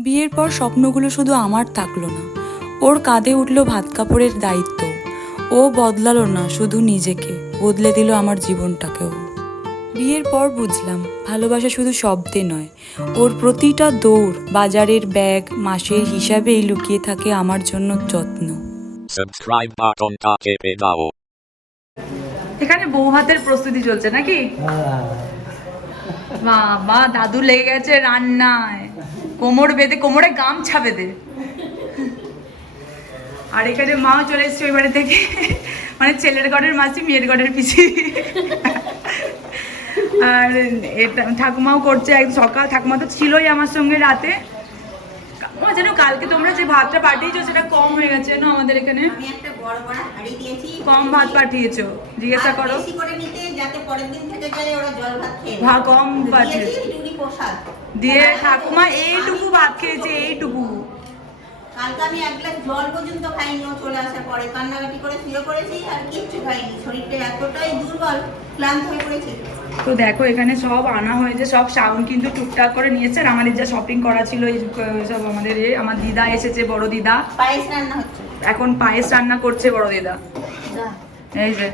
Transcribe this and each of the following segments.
বিয়ের পর স্বপ্নগুলো শুধু আমার থাকল না। ওর কাঁধে উঠল ভাত কাপড়ের দায়িত্ব। ও বদলালো না শুধু নিজেকে বদলে দিল আমার জীবনটাকেও। বিয়ের পর বুঝলাম ভালোবাসা শুধু শব্দে নয়। ওর প্রতিটা দৌড় বাজারের ব্যাগ মাসের হিসাবেই লুকিয়ে থাকে আমার জন্য যত্ন. এখানে বউ হাতের প্রস্তুতি চলছে নাকি? মা মা দাদু লেগে গেছে রান্নায়। কোমর বেঁধে কোমরে গামছা বেঁধে। আর এখানে মাও চলে এসছে ওই বাড়ি থেকে। মানে ছেলের ঘরের মাসি মেয়ের ঘরের পিসি। আর এটা ঠাকুমাও করছে সকাল ঠাকুমা তো ছিলই আমার সঙ্গে রাতে। মা যেন কালকে তোমরা যে ভাতটা পাঠিয়েছো সেটা কম হয়ে গেছে না আমাদের এখানে? আমি একটা বড় বড় হাঁড়ি দিয়েছি। কম ভাত পাঠিয়েছো। জিজ্ঞাসা করো। বেশি করে নিতে যাতে পরের দিন থেকে যায় ওরা জল ভাত খেয়ে কম পাঠিয়েছো। প্রসাদ। দিয়ে ঠাকুমা এইটুকু ভাত খেয়েছে এইটুকু। কালকে আমি এক গ্লাস জল পর্যন্ত খাইনি ও চলে আসার পরে কান্নাকাটি করে শুয়ে পড়েছি আর কিচ্ছু খাইনি। শরীরটা এতটাই দুর্বল ক্লান্ত হয়ে পড়েছে। তো দেখো এখানে সব আনা হয়েছে সব সাউন্ড কিন্তু টুকটাক করে নিয়েছে। আর আমাদের যা শপিং করা ছিল সব আমাদের এ, আমার দিদা এসেছে বড় দিদা। পায়েস রান্না হচ্ছে। এখন পায়েস রান্না করছে বড় দিদা। এই যে।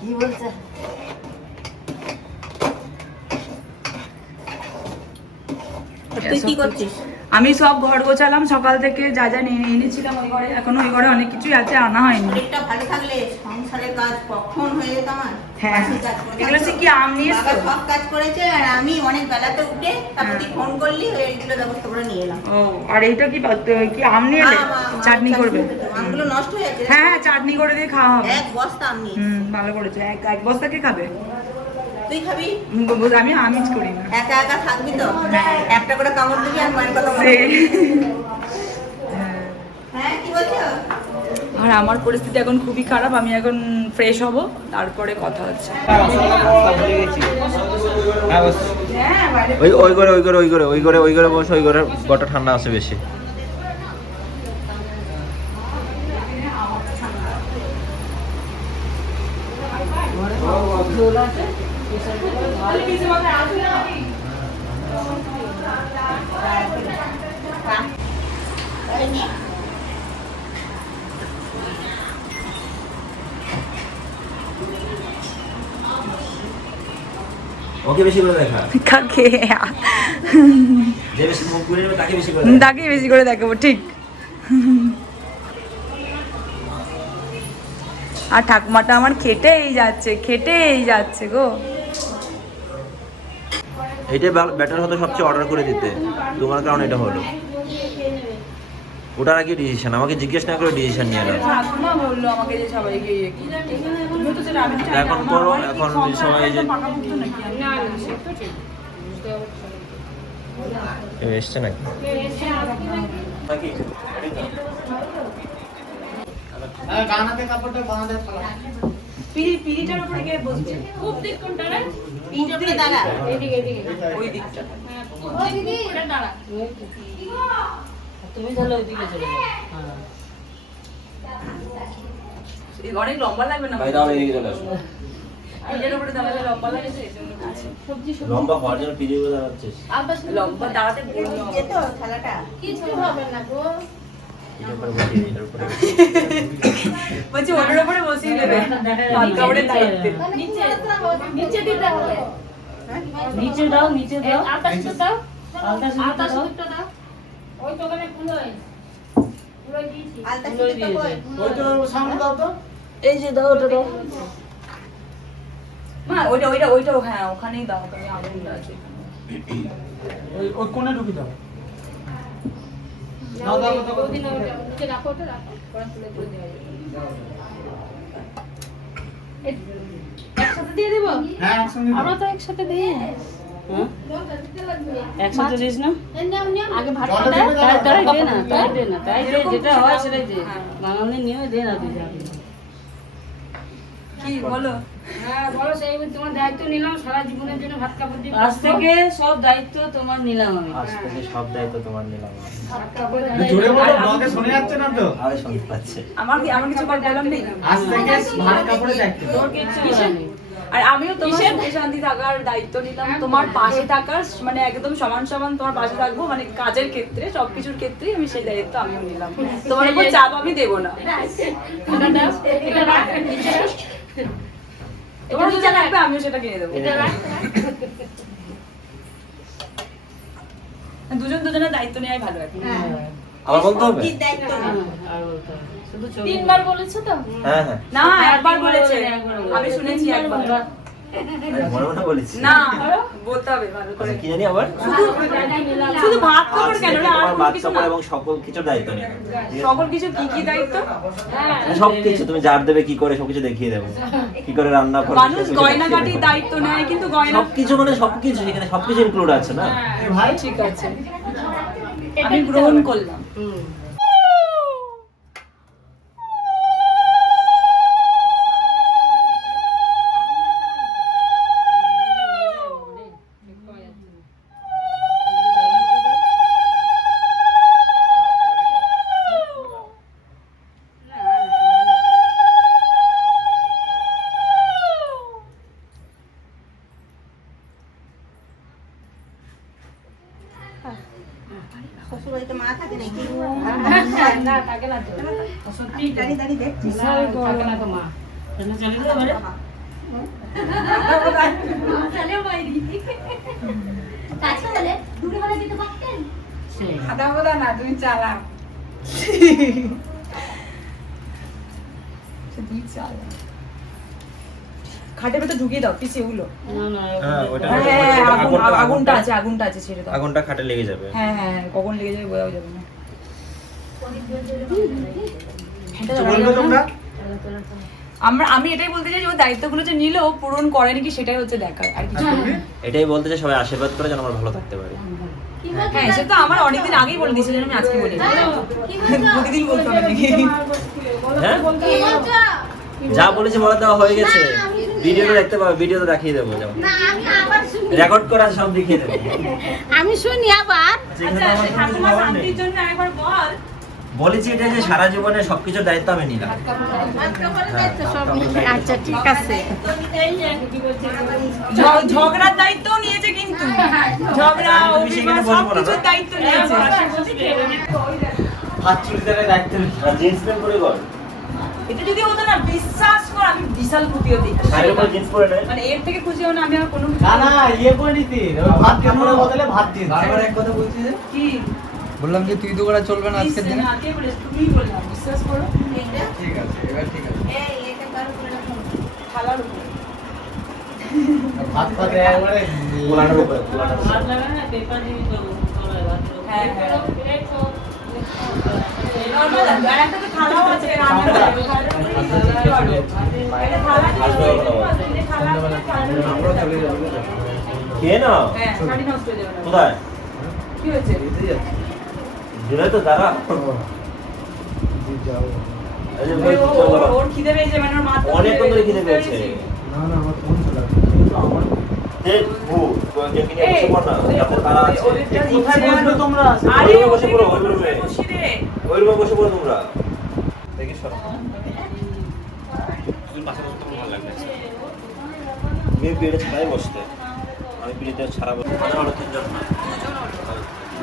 কি বলছে? তুই কি করছিস? আমি সব ঘর গোছালাম সকাল থেকে যা যা নিয়ে এনেছিলাম ওই ঘরে। এখন ওই ঘরে অনেক কিছুই আছে আনা হয়নি। শরীরটা ভালো থাকলে সংসারের কাজ কখন হয়ে যেত আমার? হ্যাঁ। এগুলো সে কি আম নিয়ে বাবা সব কাজ করেছে আর আমি অনেক বেলাতে উঠে তারপর তুই হ্যাঁ। ফোন করলি ওই এইগুলো ব্যবস্থা করে নিয়ে এলাম। ও আর এইটা কি কি আম নিয়ে এলে? চাটনি করবে? আমগুলো নষ্ট হয়ে যাচ্ছে। হ্যাঁ হ্যাঁ চাটনি করে দিয়ে খাওয়া হবে। এক বস্তা আমি হুম ভালো করেছ। এক এক বস্তা কে খাবে? তুই খাবি? আমি আমিষ করি না। একা একা থাকবি তো? হ্যাঁ। একটা করে কামড় দিবি আর মায়ের কথা মনে হ্যাঁ। কি বলছো? আর আমার পরিস্থিতি এখন খুবই খারাপ আমি এখন ফ্রেশ হব তারপরে কথা হচ্ছে। হ্যাঁ ওই ওই করে ওই করে ওই করে ওই করে ওই করে বসে ওই করে গটা ঠান্ডা আছে বেশি। ওকে বেশি করে দেখা। কাকে যে বেশি মুখ ঘুরে নেবে তাকে বেশি করে তাকে বেশি করে দেখাবো ঠিক। আর ঠাকুমাটা আমার খেটেই যাচ্ছে খেটেই যাচ্ছে গো। এইটাই ব্যাটার হতো সবচেয়ে অর্ডার করে দিতে। তোমার কারণে এটা হলো। ওটা নাকি ডিসিশন আমাকে জিজ্ঞেস না করে ডিসিশন নিয়ে নাও। ঠাকুমা বলল আমাকে যে সবাইকে ইয়ে এখন করো, এখন সবাই যে-? কেউ এসছে নাকি? পিড়ি পিড়িটার উপরে গিয়ে বসবে? উঠবে দাঁড়া ওই দিকটা। তুমি তাহলে ওইদিকে চলে যাও। অনেক লম্বা লাগবে না? লম্বা হওয়ার জন্য বোঝা লম্বা দাঁড়াতে খেলাটা? বসিয়ে দিই, এটার উপরে বলছি ওটার উপরে বসিয়ে দেবে ভাত কাপড়ের দায়িত্বে নিচে দাও নিচে দাও আলতা সুতো দাও আলতা সুতো দাও আলতা সিদ্ধ কই এই যে দাও ওটা দাও মা ওইটা ওইটা ওইটাও হ্যাঁ ওখানেই দাও ওখানে আছে ওই ওই কোণে ঢুকি দাও একসাথে দিয়ে দেবো? হ্যাঁ। আমরা তো একসাথে দিস না? আগে ভাত দে তাই তাই দে না তাই দে না তাই দে যেটা হয় সেটাই দে। বাঙালি নিয়মে দে না তুই কি বলো? হ্যাঁ বলো সেই তোমার দায়িত্ব নিলাম সারা জীবনের জন্য ভাত কাপড় দিয়ে আজ থেকে সব দায়িত্ব তোমার নিলাম আমি। আজ থেকে সব দায়িত্ব তোমার নিলাম আমি। ভাত কাপড় জোরে বলো ব্লগে শোনা যাচ্ছে না তো? আরে শুনতে পাচ্ছে আমার কি আমার কিছু বললাম নেই? আজ থেকে ভাত কাপড়ে দায়িত্ব তোর কিচ্ছু নেই। আর আমিও তোমার শান্তি থাকার দায়িত্ব নিলাম। তোমার পাশে থাকার মানে একদম সমান সমান তোমার পাশে থাকব মানে কাজের ক্ষেত্রে সবকিছুর ক্ষেত্রেই আমি সেই দায়িত্ব আমিও নিলাম। তোমার উপর চাপ আমি দেবো না। তোমার যেটা লাগবে আমিও সেটা কিনে দেবো। দুজন দুজনের দায়িত্ব নেওয়াই ভালো এখন আমার বলতে হবে? সবজির দায়িত্ব নেই। আর বলতে হবে। তিনবার বলেছ তো? হ্যাঁ হ্যাঁ। না একবার বলেছে। আমি শুনেছি একবার। আমি বলেছি। না বলতে হবে ভালো করে। আচ্ছা, কি জানি আবার? শুধু ভাত খাবার কেন না আর তোমার কোনো কিছু বাচ্চা না। এবং সকল দায়িত্ব কিছু কি কি দায়িত্ব? সবকিছু তুমি যার দেবে কি করে সবকিছু দেখিয়ে দেবো। কি করে রান্না করবে মানুষ সবকিছু গয়নাগাটির দায়িত্ব নেয় কিন্তু গয়না সবকিছু মানে সবকিছু এখানে সবকিছু ইনক্লুড আছে না? ভাই? ঠিক আছে। আমি গ্রহণ করলাম। দাঁড়িয়ে দাঁড়িয়ে দেখছি। না তো মা তাহলে চলে। বলা না তুমি খাটের ভেতর ঢুকিয়ে দাও ওগুলো না হ্যাঁ, হ্যাঁ হ্যাঁ আগুন আগুনটা আছে আগুনটা আছে ছেড়ে দাও। আগুনটা খাটে লেগে যাবে। হ্যাঁ হ্যাঁ কখন লেগে যাবে বোঝাও যাবে না। তোমরা? আমরা আমি এটাই বলতে চাই যে ও দায়িত্বগুলো যে নিল পূরণ করে নাকি সেটাই হচ্ছে দেখার আর কিছু এটাই বলতে চাই সবাই আশীর্বাদ করে যেন আমরা ভালো থাকতে পারি। হ্যাঁ সে তো আমার অনেকদিন আগেই বলে দিয়েছিল আমি আজকে বলি প্রতিদিন বলতে হবে হ্যাঁ? যা বলেছি বলে দেওয়া হয়ে গেছে। ভিডিওতে দেখতে পাবে ভিডিওতে দেখিয়ে দেবো যেমন। রেকর্ড করা সব দেখিয়ে দেবো। আমি শুনি আবার। আচ্ছা কিছু ঠাকুমা শান্তির জন্য একবার বল। বলেছি এটা যে সারা জীবনে সবকিছুর দায়িত্ব আমি নিলাম। আচ্ছা ঠিক আছে। ঝগড়ার দায়িত্ব নিয়েছে কিন্তু। ঝগড়া না? দায়িত্ব নিয়েছে। হাত চুড়িদারের দায়িত্ব জিন্স প্যান্ট পরে কর এটা যদি হতো না বিশ্বাস কর আমি বিশাল খুশি হতি মানে এর থেকে খুশি হও না আমি আর কোনো না না ইয়ে করে নিতি। ভাত কাপড়ের বদলে ভাত দিন বারবার এক কথা বলছি যে? কি? বললাম যে তুই তো করা চলবে না আজকের দিনে? তুমিই বললাম, বিশ্বাস করো? ঠিক আছে এবার ঠিক আছে। এই, এটা কারও করে রাখো। থালার উপরে। ভাত পাতে একবারে গোলাটার উপরে গোলাটার উপরে। ভাত লাগে না পেপার দিবি তো হ্যাঁ হ্যাঁ। নর্মাল আছে আর একটা তো থালাও আছে উপরে পারো। একটা থালা দিয়ে উপরে আমরাও চলে যাব বুঝলে? খেয়ে নাও। হ্যাঁ, শাড়ি নষ্ট হয়ে যাবে কোথায়? কি হয়েছে? দিলে তো দাঁড়া। মানে অনেকক্ষণ ধরে খিদে পেয়েছে না না আমার ফোন চলে আসবে কিন্তু আমার দেখ ভু কয়েকজনকে নিয়ে বসে পড় না এই, যাতে তারা আছে। ওদেরটা কোথায় দিচ্ছে বসবে আর- তোমরা বসে পড়ো, ওই রুমে। ওই রুমে বসে পড়ো তোমরা। দেখি সরো তুমি পিড়ে ছাড়াই বসতে। আমি পিড়িতে ছাড়া বসতে। মানে হলো তিনজন না মিষ্টি আছে। তিন দিয়ে, চার দিয়ে। আরে,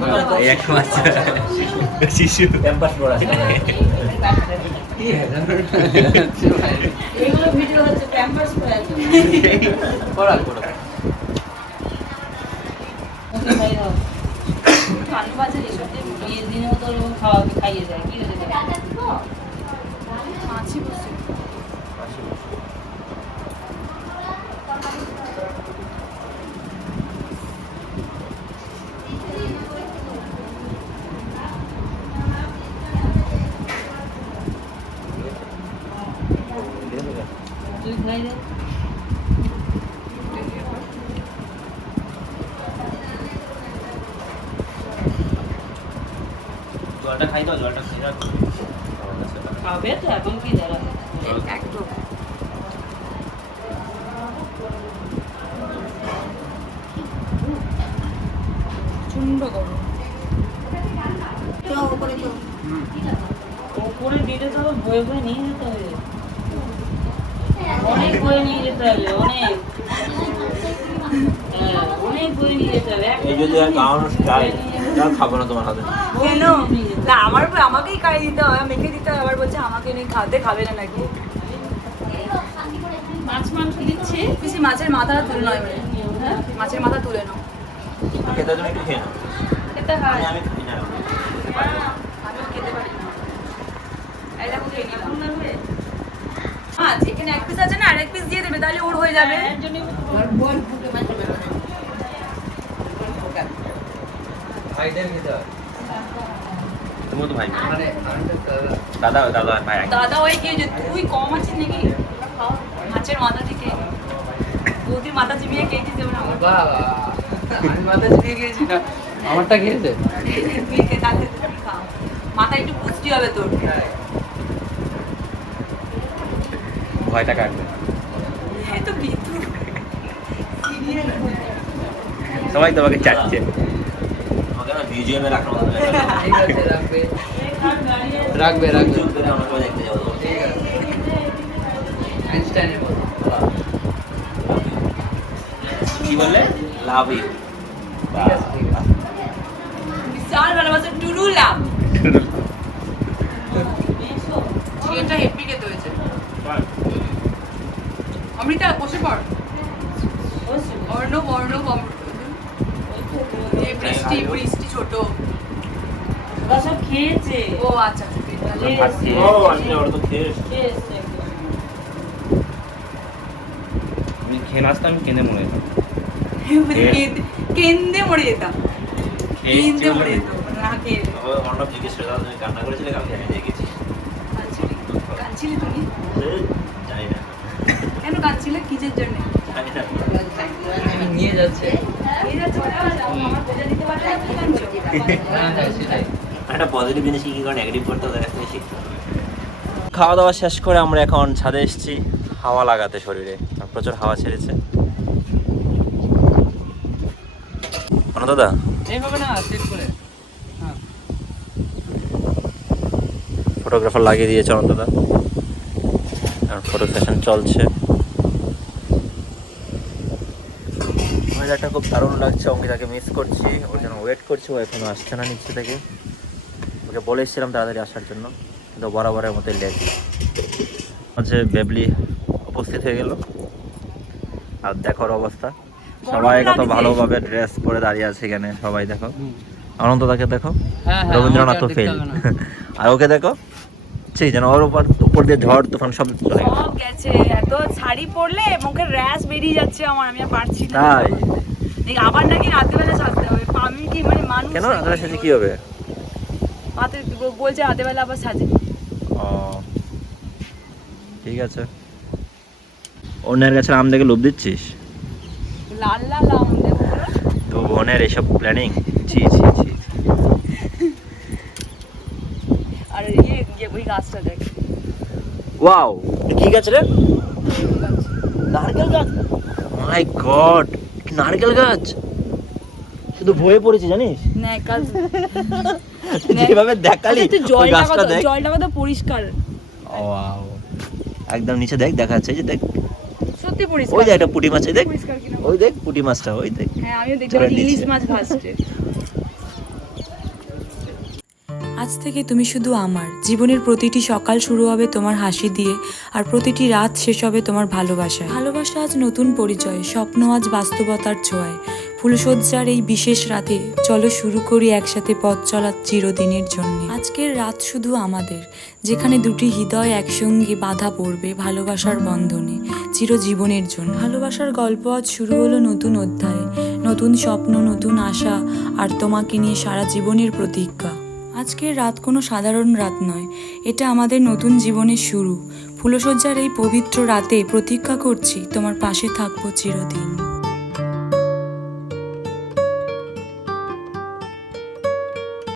বাচ্চা শিশু। ক্যাম্পাস পড়া। হ্যাঁ এগুলো ভিডিও হচ্ছে ক্যাম্পাস পড়া পড়া আলু ভাজা দিয়ে দিনেও তো খাওয়া খাইয়ে যায় কি হয়েছে তুই খাই জলটা খাই দাও জলটা খাবে তো ওপরে দিতে তো বয়ে বয়ে নিয়ে যেতে হবে। অনেক বয়ে নিয়ে যেতে হবে অনেক। হ্যাঁ, অনেক নিয়ে যেতে হবে। এই যদি আর খাওয়ানো স্টাইল তার খাব না তোমার হাতে। কেন? না আমার আমাকেই খাইয়ে দিতে হয় মেখে দিতে হয় আবার বলছে আমাকে নেই খাতে খাবে না নাকি? মাছ মাংস দিচ্ছে। পিসি মাছের মাথাটা তুলে নয় হ্যাঁ মাছের মাথা তুলে নাও। খেতে তুমি একটু খেয়ে নাও। খেতে হয়। আমি খাই না আমিও খেতে পারি। না এই দেখো খেয়ে নিলাম মাছ এক পিস আছে না আর এক পিস দিয়ে দেবে তাহলে ওর হয়ে যাবে। হয় তো ভাই। দাদা। দাদা ভাই। দাদা ওই কি যে তুই কম আছিস নাকি? মাছের মাথা থেকে। বৌদি মাথা চিবিয়ে খেয়েছিস যেমন আমার বাবা আমি মাথা চিবিয়ে না? আমারটা খেয়েছে? তুই খেয়ে তাহলে মাথা একটু পুষ্টি হবে তোর। ভয়টা কাটবে হ্যাঁ সবাই তোমাকে চাচ্ছে। আমাকে না মিউজিয়ামে রাখার মতো ঠিক আছে রাখবে। রাখবে রাখবে। চুপ করে দেখতে যাব। ঠিক আছে। আইনস্টাইনের মতো কি বললে? লাভ ইউ ঠিক আছে ঠিক আছে বিশাল ভালোবাসা টুলু লাভ চিকেনটা হেভি খেতে হয়েছে অমৃতা বসে পড় অর্ণব অর্ণব অমৃত এ বৃষ্টি বৃষ্টি ছোট। ওরা সব খেয়েছে। ও আচ্ছা তাহলে খেয়েছে। ও আমি ওরা তো খেয়ে এসছি। খেয়ে এসছে একদম। আমি খেয়ে আসতাম আমি কেঁদে মরে যেতাম। কেন্দে- কেন্দে মরে যেতাম। কেন্দে মরে যেত না খেয়ে। অর্ণব জিজ্ঞেস করে তুমি কান্না করেছিলে কালকে? আমি দেখেছি কাঁদছিলি? কাঁদছিলি তুমি? জানি না। কেন কাঁদছিলে? কিসের জন্য? নিয়ে যাচ্ছে একটা পজিটিভ জিনিস কি করে নেগেটিভ করতে শিখতে খাওয়া দাওয়া শেষ করে আমরা এখন ছাদে এসেছি হাওয়া লাগাতে শরীরে প্রচুর হাওয়া ছেড়েছে। দাদা? এইভাবে না সেট করে। হ্যাঁ। ফটোগ্রাফার লাগিয়ে দিয়েছে অনন্ত দাদা ফটো সেশন চলছে। ওয়েদারটা খুব দারুণ লাগছে অঙ্কিতাকে মিস করছি ওর জন্য ওয়েট করছি ও এখনও আসছে না নিচে থেকে। ওকে বলে এসেছিলাম তাড়াতাড়ি আসার জন্য কিন্তু বরাবরের মতোই লেট হচ্ছে বেবলি উপস্থিত হয়ে গেল। আর দেখো অবস্থা। সবাই কত ভালোভাবে ড্রেস পরে দাঁড়িয়ে আছে এখানে সবাই দেখো। অনন্তদাকে দেখো। হ্যাঁ হ্যাঁ রবীন্দ্রনাথ ফেল আর ওকে দেখো। সেই যেন ওর উপর উপর দিয়ে ঝড় তুফান সব চলে গেছে। সব গেছে। এত শাড়ি পরলে মুখের র্যাশ বেরিয়ে যাচ্ছে আমার আমি আর পারছি না। তাই? আবার নাকি রাতেবেলা সাজতে হবে। আমি কি মানে মানুষ কেন নাকি? রাতের সাথে কি হবে? রাতে বলছে রাতেবেলা আবার সাজে ও ঠিক আছে। অন্যের কাছে আম দেখে লোভ দিচ্ছিস? লাল লাল আম দেবো? তো বোনের এসব প্ল্যানিং ছি ছি ছি ছি। আর ইয়ে ইয়ে ওই গাছটা দেখ। ওয়াও কি গাছ রে? নারকেল গাছ? মাই গড নারকেল গাছ? শুধু ভয়ে পড়েছি জানিস? যেভাবে দেখালি আচ্ছা, গাছটা দেখ। জলটা কত পরিষ্কার? ওয়াও একদম নিচে দেখ দেখা যাচ্ছে যে দেখ। সত্যি পরিষ্কার ওই দেখ একটা পুঁটি মাছ দেখ। ওই দেখ পুঁটি মাছটা ওই দেখ। হ্যাঁ আমিও দেখছি ইলিশ মাছ ভাসছে। আজ থেকে তুমি শুধু আমার। জীবনের প্রতিটি সকাল শুরু হবে তোমার হাসি দিয়ে, আর প্রতিটি রাত শেষ হবে তোমার ভালোবাসায়। ভালোবাসা আজ নতুন পরিচয়, স্বপ্ন আজ বাস্তবতার ছোঁয়ায়। ফুলসজ্জার এই বিশেষ রাতে চলো শুরু করি একসাথে পথ চলা চিরদিনের জন্য। আজকের রাত শুধু আমাদের, যেখানে দুটি হৃদয় একসঙ্গে বাধা পড়বে ভালোবাসার বন্ধনে, চিরজীবনের জন্য। ভালোবাসার গল্প আজ শুরু হলো নতুন অধ্যায়, নতুন স্বপ্ন, নতুন আশা, আর তোমাকে নিয়ে সারা জীবনের প্রতিজ্ঞা। আজকের রাত কোনো সাধারণ রাত নয়। এটা আমাদের নতুন জীবনের শুরু। ফুলশয্যার এই পবিত্র রাতে প্রতীক্ষা করছি, তোমার পাশে থাকব চিরদিন।